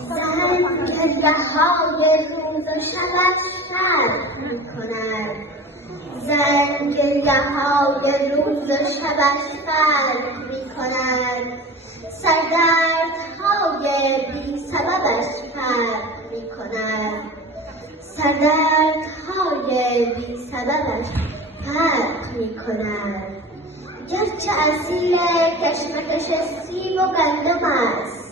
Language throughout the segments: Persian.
زن گریه‌های روز و شبش فرق می‌کند. زن گریه‌های روز و شبش فرق می‌کند. سردردهای بی سببش فرق می‌کند. سردردهای بی سببش فرق می‌کند. گرچه اسیر کشمکش سیب و گندم است،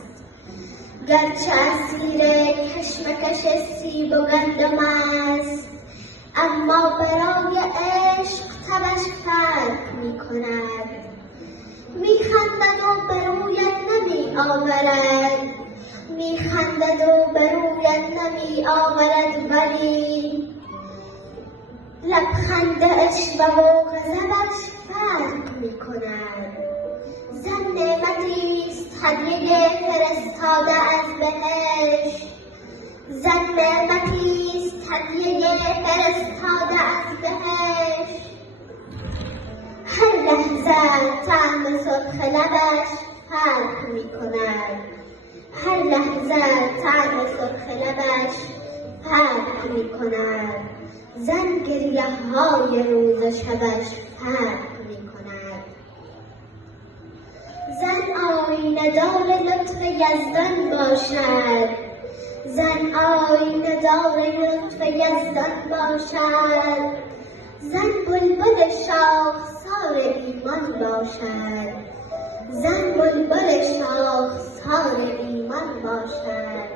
گرچه اسیر کشمکش سیب و گندم است، اما برای عشق تبش فرق می‌کند. می‌خندد و به رویت نمی‌آورد، می‌خندد و به رویت نمی‌آورد، ولی لبخند عشوه و غضبش فرق می‌کند. زن نعمتی است هدیه فرستاده از بهشت. زن نعمتی است هدیه فرستاده از بهشت. هر لحظه طعم سرخ لبش فرق می‌کند. هر لحظه طعم سرخ لبش فرق می‌کند. زن گریه‌های روز و شبش فرق می‌کند. زن آینه‌دار لطف یزدان باشد. زن آینه‌دار لطف یزدان باشد. زن بلبل شاخسار ایمان باشد. زن بلبل شاخسار ایمان باشد.